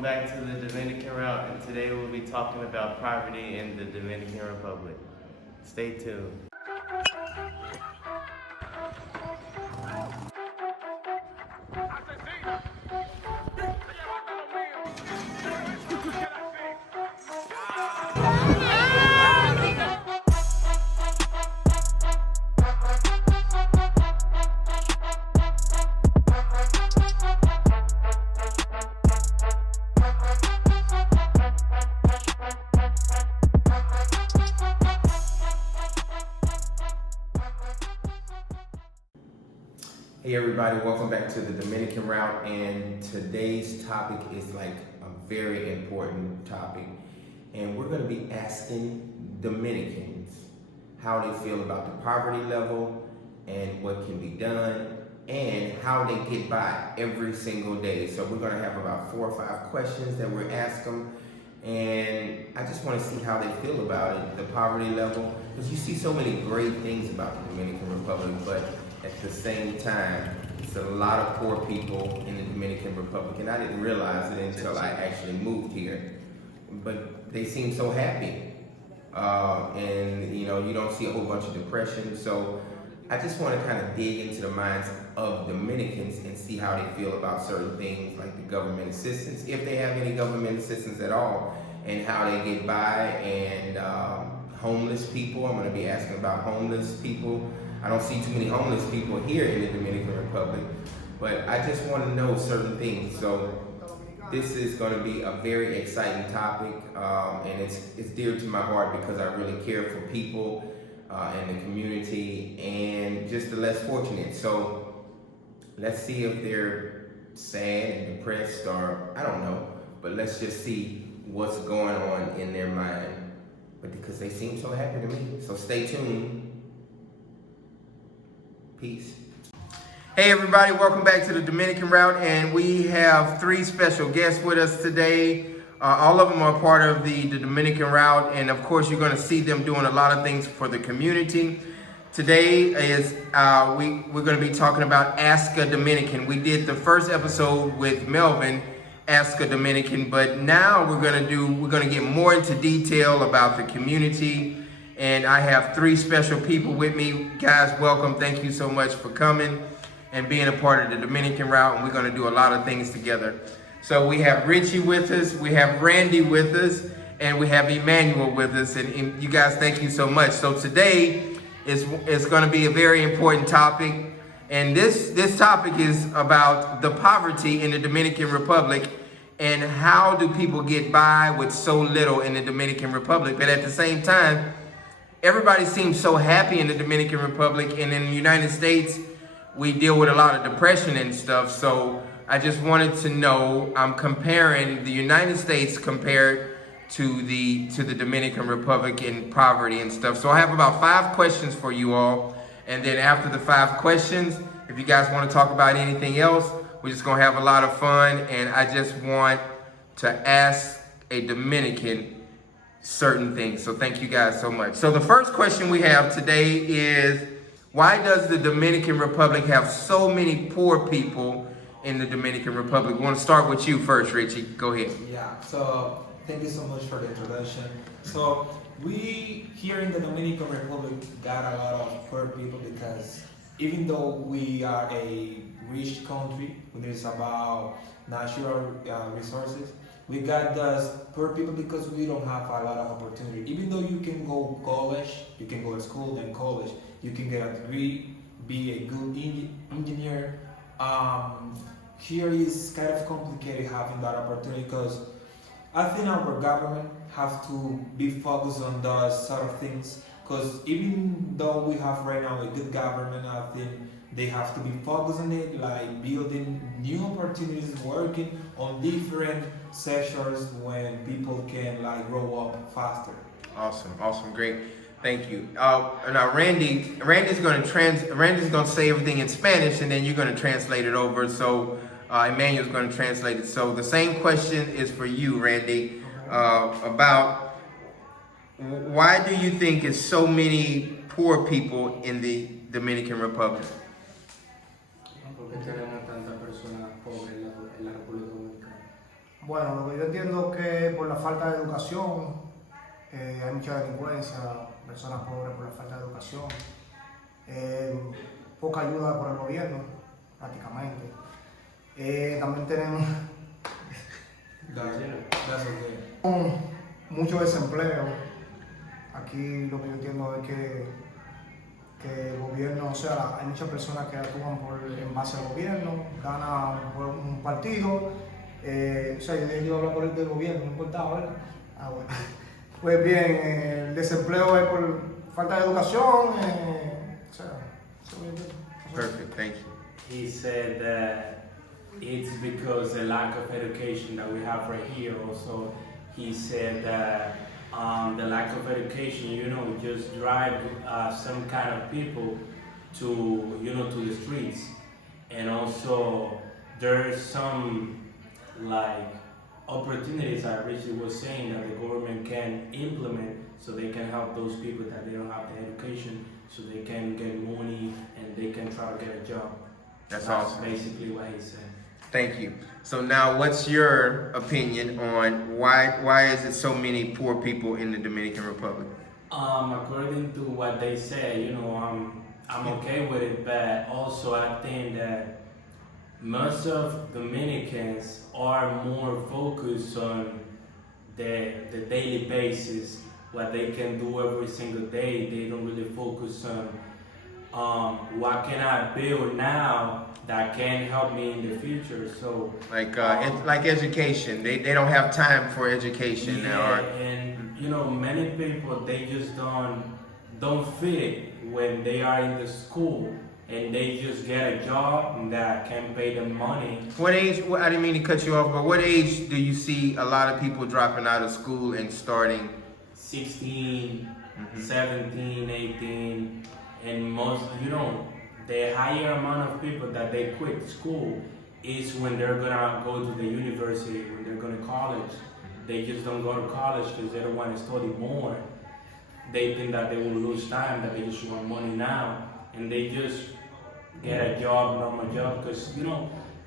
welcome back to the Dominican Route, and today we'll be talking about poverty in the Dominican Republic. Stay tuned. Hey everybody, welcome back to the Dominican Route, and today's topic is like a very important topic, and we're going to be asking Dominicans how they feel about the poverty level and what can be done and how they get by every single day. So we're going to have about 4 or 5 questions that we're asking them, and I just want to see how they feel about it, the poverty level, because you see so many great things about the Dominican Republic, but at the same time, it's a lot of poor people in the Dominican Republic, and I didn't realize it until I actually moved here. But they seem so happy, and you know, you don't see a whole bunch of depression. So I just want to kind of dig into the minds of Dominicans and see how they feel about certain things like the government assistance, if they have any government assistance at all, and how they get by, and homeless people. I'm going to be asking about homeless people. I don't see too many homeless people here in the Dominican Republic, but I just want to know certain things. So this is going to be a very exciting topic, and it's dear to my heart because I really care for people in the community and just the less fortunate. So let's see if they're sad and depressed, or I don't know, but let's just see what's going on in their mind. But because they seem so happy to me, so stay tuned. Peace. Hey everybody, welcome back to the Dominican Route, and we have 3 special guests with us today. All of them are part of the Dominican Route, and of course you're going to see them doing a lot of things for the community. Today is we're going to be talking about Ask a Dominican. We did the first episode with Melvin, Ask a Dominican, but now we're going to get more into detail about the community. And I have 3 special people with me. Guys, welcome. Thank you so much for coming and being a part of the Dominican Route. And we're going to do a lot of things together. So we have Richie with us, we have Randy with us, and we have Emmanuel with us. And you guys, thank you so much. So today is going to be a very important topic. And this topic is about the poverty in the Dominican Republic and how do people get by with so little in the Dominican Republic. But at the same time, everybody seems so happy in the Dominican Republic, and in the United States, we deal with a lot of depression and stuff. So I just wanted to know, I'm comparing the United States compared to the Dominican Republic in poverty and stuff. So I have about 5 questions for you all. And then after the 5 questions, if you guys want to talk about anything else, we're just going to have a lot of fun. And I just want to ask a Dominican certain things. So thank you guys so much. So the first question we have today is, why does the Dominican Republic have so many poor people in the Dominican Republic? We want to start with you first, Richie. Go ahead. Yeah, so thank you so much for the introduction. So we here in the Dominican Republic got a lot of poor people because even though we are a rich country, there's about natural resources, we got those poor people because we don't have a lot of opportunity. Even though you can go college, you can go to school, then college, you can get a degree, be a good engineer. Here is kind of complicated having that opportunity because I think our government have to be focused on those sort of things. Because even though we have right now a good government, I think they have to be focused on it, like building new opportunities, working on different sectors when people can like grow up faster. Awesome, great. Thank you. Now Randy's going to say everything in Spanish, and then you're going to translate it over. So Emmanuel's going to translate it. So the same question is for you, Randy, about why do you think there's so many poor people in the Dominican Republic? Porque tenemos tantas personas pobres en la República Dominicana. Bueno, lo que yo entiendo es que por la falta de educación hay mucha delincuencia, personas pobres por la falta de educación, poca ayuda por el gobierno, prácticamente. También tenemos mucho desempleo. Aquí lo que yo entiendo es que el gobierno, o sea, hay muchas personas que actúan en base al gobierno, ganan por un partido, o sea, yo iba a hablar por el del gobierno, no importaba, ¿verdad? Ah, bueno. Pues bien, el desempleo es por falta de educación, o sea, eso es bien. Perfect, thank you. He said that it's because the lack of education that we have right here. Also, he said that the lack of education, just drive some kind of people to, to the streets. And also, there's some like opportunities that Richie was saying that the government can implement so they can help those people that they don't have the education, so they can get money and they can try to get a job. That's awesome. Basically what he said. Thank you. So now, what's your opinion on why is it so many poor people in the Dominican Republic? According to what they say, I'm okay with it, but also I think that most of Dominicans are more focused on the daily basis, what they can do every single day. They don't really focus on what can I build now that can help me in the future. So Like education, they don't have time for education. yeah, and many people, they just don't fit when they are in the school, and they just get a job that can pay them money. What age? I didn't mean to cut you off, but what age do you see a lot of people dropping out of school and starting? 16, 17, 18, and most, the higher amount of people that they quit school is when they're gonna go to the university, when they're going to college. They just don't go to college because they don't want to study more. They think that they will lose time, that they just want money now, and they just get a job, normal job, because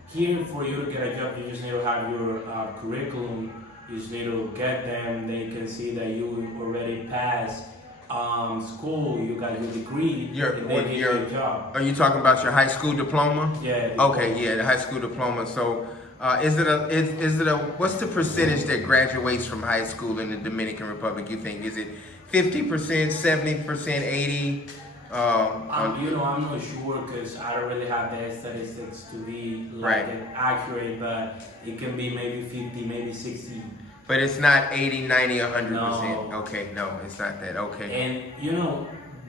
here for you to get a job, you just need to have your curriculum. You just need to get them. They can see that you already passed school, you got your degree, and they give you a job. Are you talking about your high school diploma? Yeah. Okay, yeah, the high school diploma. So, is it a what's the percentage that graduates from high school in the Dominican Republic? You think is it 50%, 70%, 80%? I'm not sure because I don't really have the statistics to be accurate, but it can be maybe 50, maybe 60. But it's not 80, 90, 100%. No. Okay, no, it's not that. Okay. And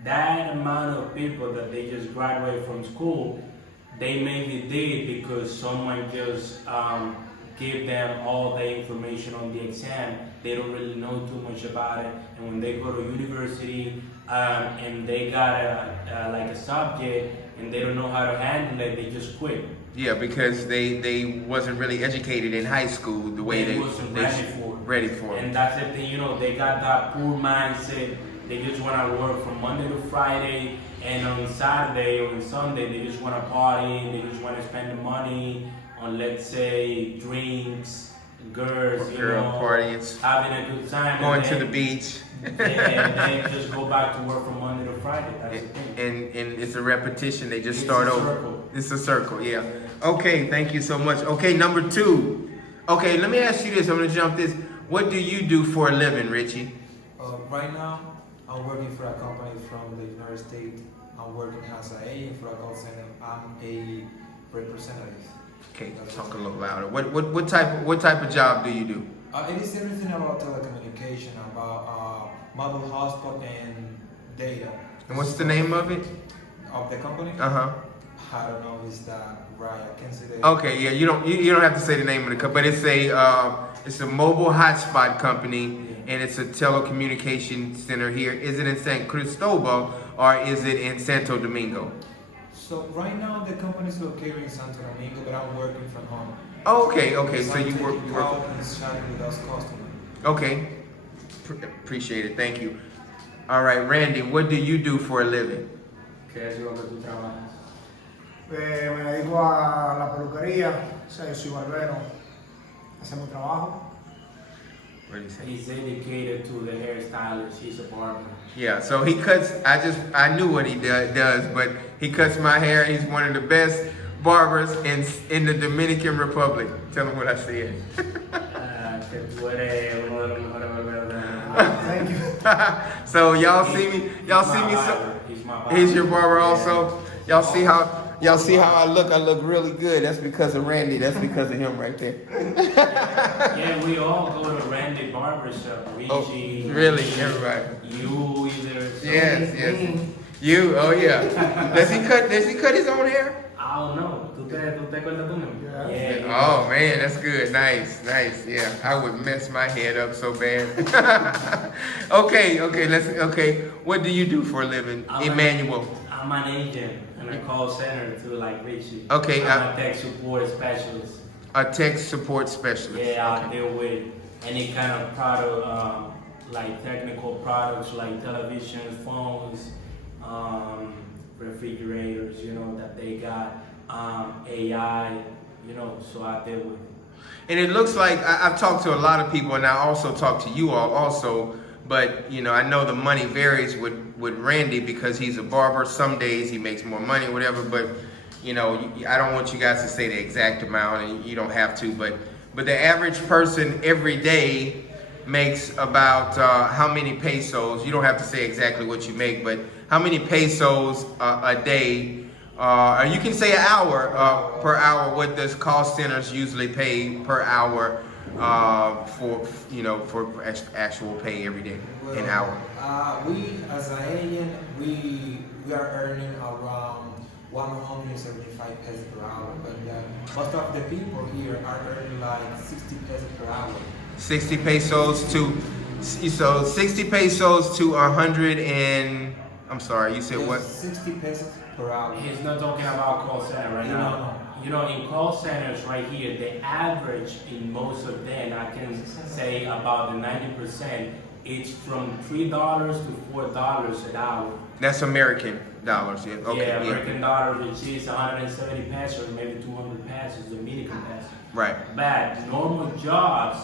that amount of people that they just graduate from school, they maybe did because someone just give them all the information on the exam. They don't really know too much about it, and when they go to university and they got a subject and they don't know how to handle it, they just quit. Yeah, because they wasn't really educated in high school the way they wasn't ready for it. And that's the thing, they got that poor mindset. They just want to work from Monday to Friday, and on Saturday or on Sunday they just want to party. They just want to spend the money on, let's say, drinks, girls, parties, having a good time, going to the beach. and then just go back to work from Monday to Friday. That's the thing. And it's a repetition. They just It's start a over. circle. It's a circle, yeah. Okay, thank you so much. Okay, number 2. Okay, let me ask you this. I'm gonna jump this. What do you do for a living, Richie? Right now, I'm working for a company from the United States. I'm working as an agent for a call center. I'm a representative. Okay, talk a little louder. What type of job do you do? It is everything about telecommunication, about mobile hotspot and data. And what's the name of it? Of the company? Uh-huh. I don't know. Is that right? I can't say that. Okay, yeah, you don't have to say the name of the company, but it's a mobile hotspot company, and it's a telecommunication center here. Is it in San Cristobal or is it in Santo Domingo? So right now the company is located in Santo Domingo, but I'm working from home. Oh, okay. So you work. out and chatting with us customers. Okay, appreciate it. Thank you. All right, Randy, what do you do for a living? ¿Qué es lo que tú trabajas? Me dedico a la peluquería, o sea, yo soy barbero. Ese es mi trabajo. What did he say? He's dedicated to the hairstylist. He's a barber. Yeah, so he cuts. I knew what he does, but he cuts my hair. He's one of the best barbers in the Dominican Republic. Tell him what I said. Que tú eres uno de los mejores barberos del mundo. Thank you. So y'all see me. So, He's my barber. he's your barber also. Y'all see how I look. I look really good. That's because of Randy. That's because of him right there. Yeah, we all go to Randy Barbershop. Oh, Richie, really? me, Everybody. You either. Yes. You. Oh yeah. Does he cut his own hair? I don't know. ¿Tú te acuerdas tú mismo? Yeah. Oh man, that's good. Nice. Yeah, I would mess my head up so bad. Okay. What do you do for a living, Emmanuel? I'm an agent in a call center too, like Richie. Okay, I'm a tech support specialist. A tech support specialist. Yeah, I Okay. deal with any kind of product, like technical products like televisions, phones, refrigerators, that they got, AI, so I deal with. And it looks like I've talked to a lot of people, and I also talked to you all also. But I know the money varies with Randy because he's a barber. Some days he makes more money, whatever. But I don't want you guys to say the exact amount, and you don't have to. But the average person every day makes about how many pesos? You don't have to say exactly what you make, but how many pesos a day? Or you can say an hour per hour. What does call centers usually pay per hour for actual pay every day, an hour? We as an agent, we are earning around 175 pesos per hour, but most of the people here are earning like 60 pesos per hour. 60 pesos to 100 and I'm sorry, you said Yes, what? 60 pesos per hour. He's not talking about call center right now. In call centers right here, the average in most of them, I can say about the 90%, it's from $3 to $4 an hour. That's American dollars, yeah. Okay, Yeah, American dollars, which is 170 pesos, maybe 200 pesos, Dominican pesos. Right. But normal jobs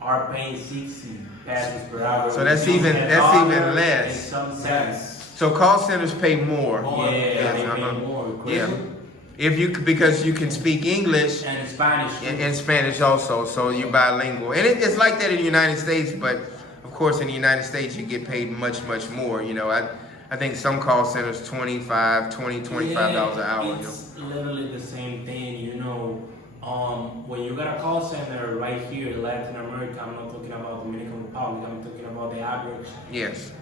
are paying 60 pesos per hour. So that's which is even $1 less. And some cents. So call centers pay more. Yeah, they uh-huh. pay more. Yeah. Because you can speak English And Spanish. and Spanish also, so you're bilingual. And it's like that in the United States, but of course in the United States you get paid much more. I think some call centers $25 an hour. It's literally the same thing, when you got a call center right here in Latin America, I'm not talking about Dominican Republic, I'm talking about the average. Yes.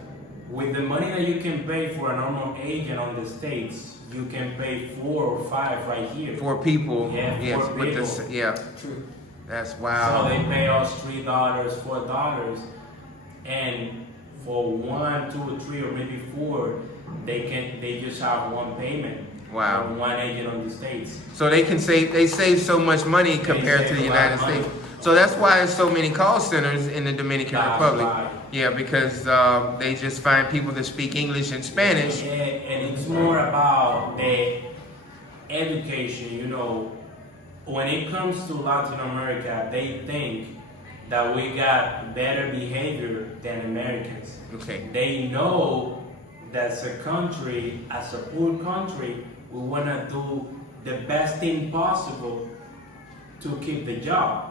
With the money that you can pay for a normal agent on the States, you can pay 4 or 5 right here. For people. Yeah, Yes. for With people. True. That's So wow. they pay us $3, $4, and for 1, 2, 3, or maybe 4, they just have one payment. Wow. From one agent on the States. So they save so much money compared to the save a lot United of money. States. So that's why there's so many call centers in the Dominican That's Republic. why. Yeah, because they just find people that speak English and Spanish. And it's more about the education, When it comes to Latin America, they think that we got better behavior than Americans. Okay. They know that as a country, as a poor country, we want to do the best thing possible to keep the job.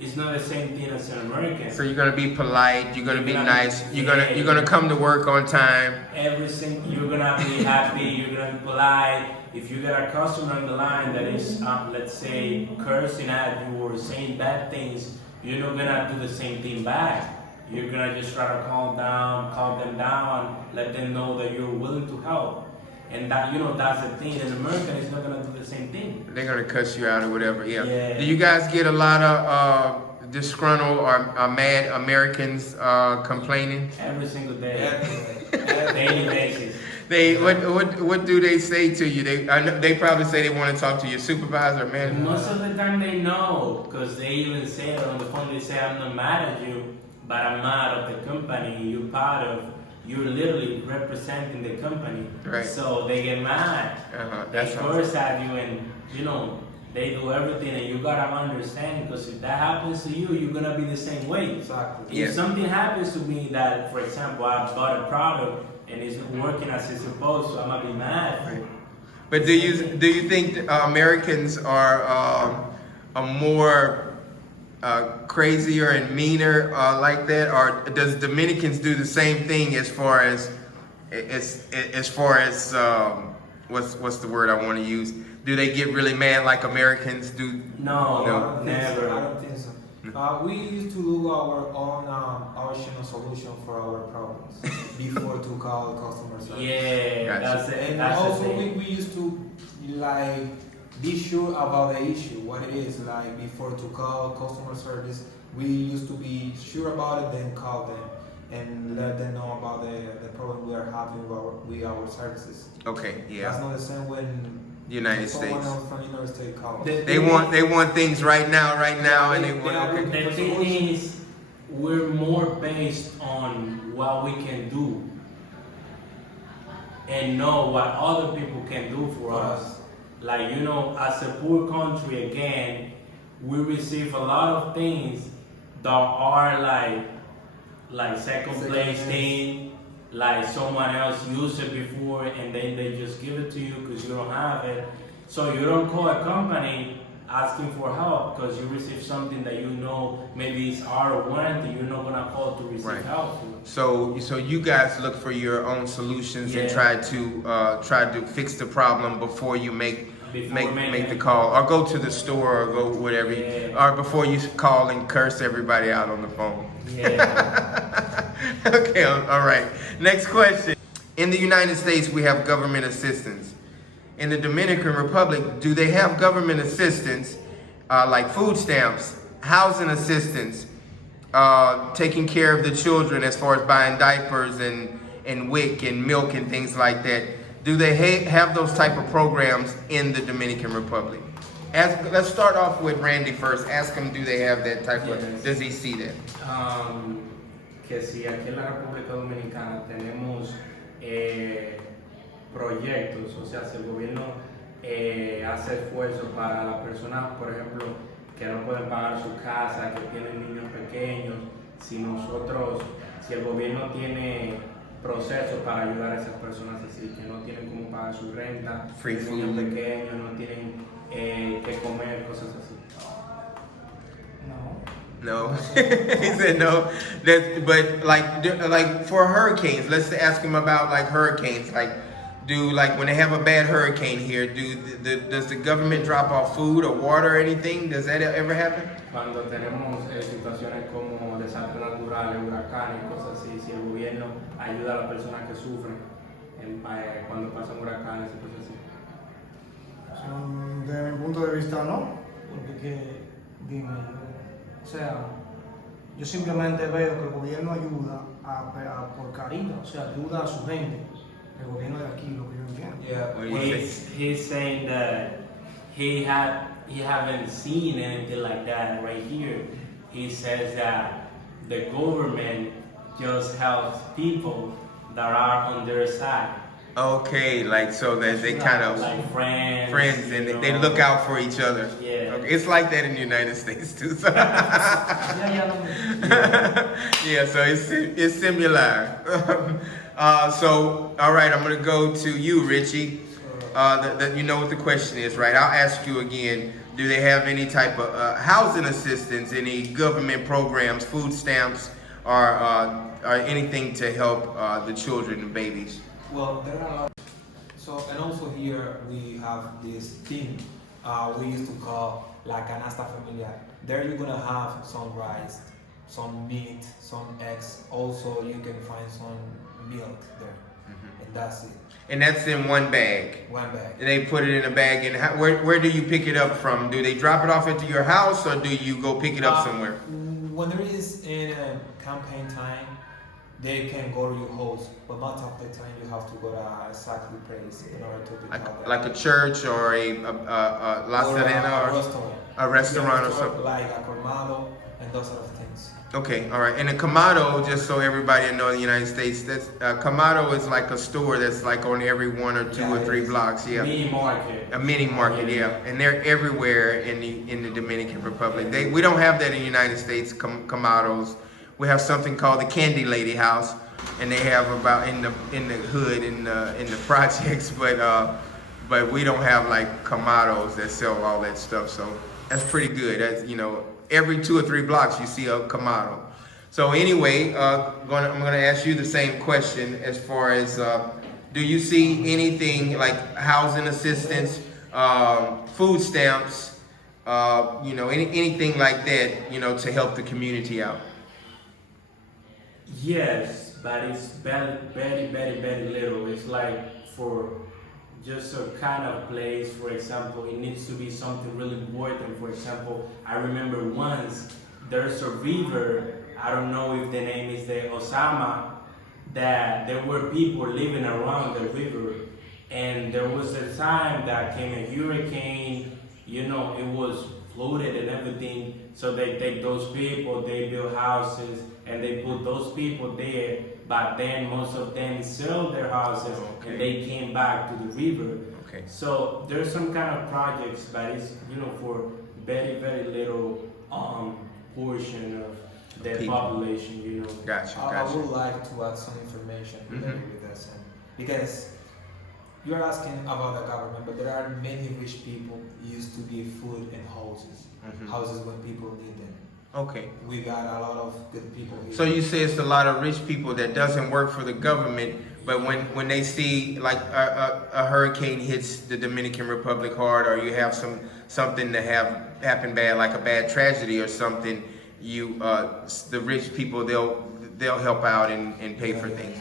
It's not the same thing as an American. So you're gonna be polite. You're gonna be You're gonna- nice. You're gonna come to work on time. Everything, you're gonna be happy, you're gonna be polite. If you got a customer on the line that is, let's say, cursing at you or saying bad things, you're not gonna do the same thing back. You're gonna just try to calm them down, let them know that you're willing to help. And that, that's the thing. An American is not gonna do the same thing. They're gonna cuss you out or whatever. Yeah. Yeah. Do you guys get a lot of disgruntled or mad Americans complaining? Every single day, Yeah. daily basis. What do they say to you? They probably say they want to talk to your supervisor, man. Most of the time they know, because they even say it on the phone. They say, I'm not mad at you, but I'm mad of the company you're literally representing the company. Right. So they get mad. Uh-huh. They That's curse at you, and They do everything, and you gotta understand, because if that happens to you, you're gonna be the same way. Exactly. Yeah. If something happens to me that, for example, I bought a product and it's not working as it's supposed to, I'm gonna be mad. But do you think Americans are more crazier and meaner like that, or does Dominicans do the same thing as far as what's the word I want to use? Do they get really mad like Americans do? No, No. never. I don't think so. We used to do our own optional solution for our problems before to call customer service. Yeah, Gotcha. that's it. And That's the also thing. we used to like be sure about the issue, what it is, like before to call customer service. We used to be sure about it, then call them and let them know about the problem we are having with our services. Okay, That's yeah. not the same when United someone States. else from the United States calls. They want things right now, and they want. are Okay. looking The for thing solutions. is, we're more based on what we can do and know what other people can do for us. Like, you know, as a poor country, again, we receive a lot of things that are like second place thing, like someone else used it before and then they just give it to you because you don't have it. So you don't call a company asking for help because you receive something that you know maybe it's out of warranty. You're not gonna call to receive Right. help. So you guys look for your own solutions and Yeah. try to fix the problem before you make Before the call, or go to the store, or go whatever, Yeah. or before you call and curse everybody out on the phone. Yeah. Okay, all right. Next question. In the United States, we have government assistance. In the Dominican Republic, do they have government assistance like food stamps, housing assistance, taking care of the children as far as buying diapers and WIC and milk and things like that? Do they have those type of programs in the Dominican Republic? Let's start off with Randy first. Ask him, do they have that type of, Yes. does he see that? Que si aquí en la República Dominicana tenemos proyectos, o sea, si el gobierno hace esfuerzo para las personas, por ejemplo, que no pueden pagar su casa, que tienen niños pequeños, si el gobierno tiene procesos para ayudar a esas personas así, que no tienen cómo pagar su renta, Free tienen niños food. pequeños, no tienen que comer, cosas así. No. No, he said no. But like for hurricanes, let's ask him about like hurricanes. Like, when they have a bad hurricane here, does the government drop off food or water or anything? Does that ever happen? Cuando tenemos situaciones como desastres naturales, huracanes, cosas así, si el gobierno ayuda a las personas que sufren cuando pasan huracanes y cosas así. Desde mi punto de vista no, porque dime, o sea, yo simplemente veo que el gobierno ayuda por cariño, o sea, ayuda a su gente, el gobierno de aquí, lo que yo entiendo. Yeah. What do you think? He's saying that he haven't seen anything like that right here. He says that the government just helps people that are on their side, Okay, like so that they kind of like friends. and you they know. look out for each other. Yeah. Okay. It's like that in the United States too. So. Yeah, so it's similar. So, all right, I'm gonna go to you, Richie. That you know what the question is, right? I'll ask you again. Do they have any type of housing assistance, any government programs, food stamps, or anything to help the children and babies? Well, there are a lot. So, and also here we have this thing we used to call la canasta familiar. There you're gonna have some rice, some meat, some eggs. Also, you can find some milk there, and that's it. And that's in one bag. One bag. And they put it in a bag. And where do you pick it up from? Do they drop it off at your house, or do you go pick it up somewhere? When there is in campaign time, they can go to your house, but much of the time you have to go to a exactly place in order to pick up that. Like a church or a La Or Serena a or restaurant. A restaurant or Yeah, something. like a colmado and those sort of things. Okay, all right. And a kamado, just so everybody knows in the United States, that's kamado is like a store that's like on every 1 or 2 Yeah, or it 3 is. blocks. Yeah. Mini market. A mini market, yeah, and they're everywhere in the Dominican Republic. We don't have that in the United States. Kamados, we have something called the Candy Lady House, and they have about in the hood in the projects, but we don't have like Kamados that sell all that stuff. So that's pretty good. That's every 2 or 3 blocks you see a kamado. So anyway, I'm gonna ask you the same question as far as do you see anything like housing assistance, food stamps, anything like that, to help the community out? Yes, but it's very, very, very, very little. It's like for just a kind of place, for example, it needs to be something really important. For example, I remember once there's a river, I don't know if the name is the Osama, that there were people living around the river, and there was a time that came a hurricane, it was flooded and everything, so they take those people, they build houses, and they put those people there, but then most of them sell their houses, Okay. and they came back to the river. Okay. So there's some kind of projects, but it's, for very, very little portion of the People. population, Gotcha. I would like to add some information related with that, because you're asking about the government, but there are many rich people used to give food and houses when people need them. Okay. We got a lot of good people here. So you say it's a lot of rich people that doesn't work for the government, but when they see like a hurricane hits the Dominican Republic hard, or you have something that happen bad, like a bad tragedy or something, the rich people they'll help out and pay for things.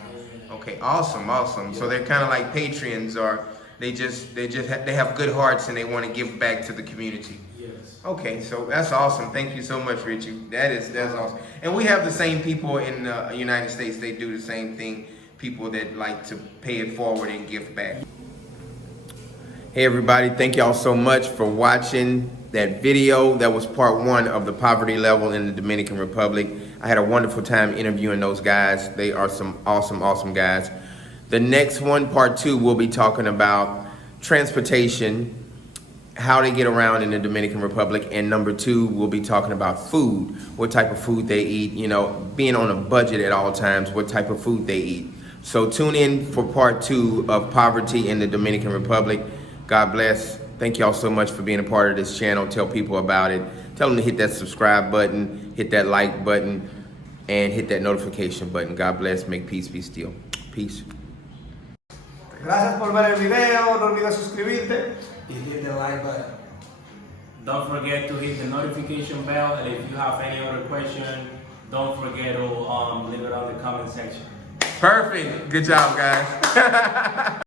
Okay, awesome. So they're kind of like patrons, or they have good hearts and they want to give back to the community. Yes. Okay, so that's awesome. Thank you so much, Richie. That's awesome. And we have the same people in the United States. They do the same thing. People that like to pay it forward and give back. Hey everybody, thank y'all so much for watching that video. That was part 1 of the poverty level in the Dominican Republic. I had a wonderful time interviewing those guys. They are some awesome guys. The next one, part 2, we'll be talking about transportation, how they get around in the Dominican Republic, and number 2, we'll be talking about food, what type of food they eat, being on a budget at all times, what type of food they eat. So tune in for part 2 of poverty in the Dominican Republic. God bless. Thank y'all so much for being a part of this channel. Tell people about it. Tell them to hit that subscribe button, hit that like button, and hit that notification button. God bless. Make peace be still. Peace. Gracias por ver el video, no olvides suscribirte. You hit the like button. Don't forget to hit the notification bell, and if you have any other question, don't forget to leave it on the comment section. Perfect. Good job, guys.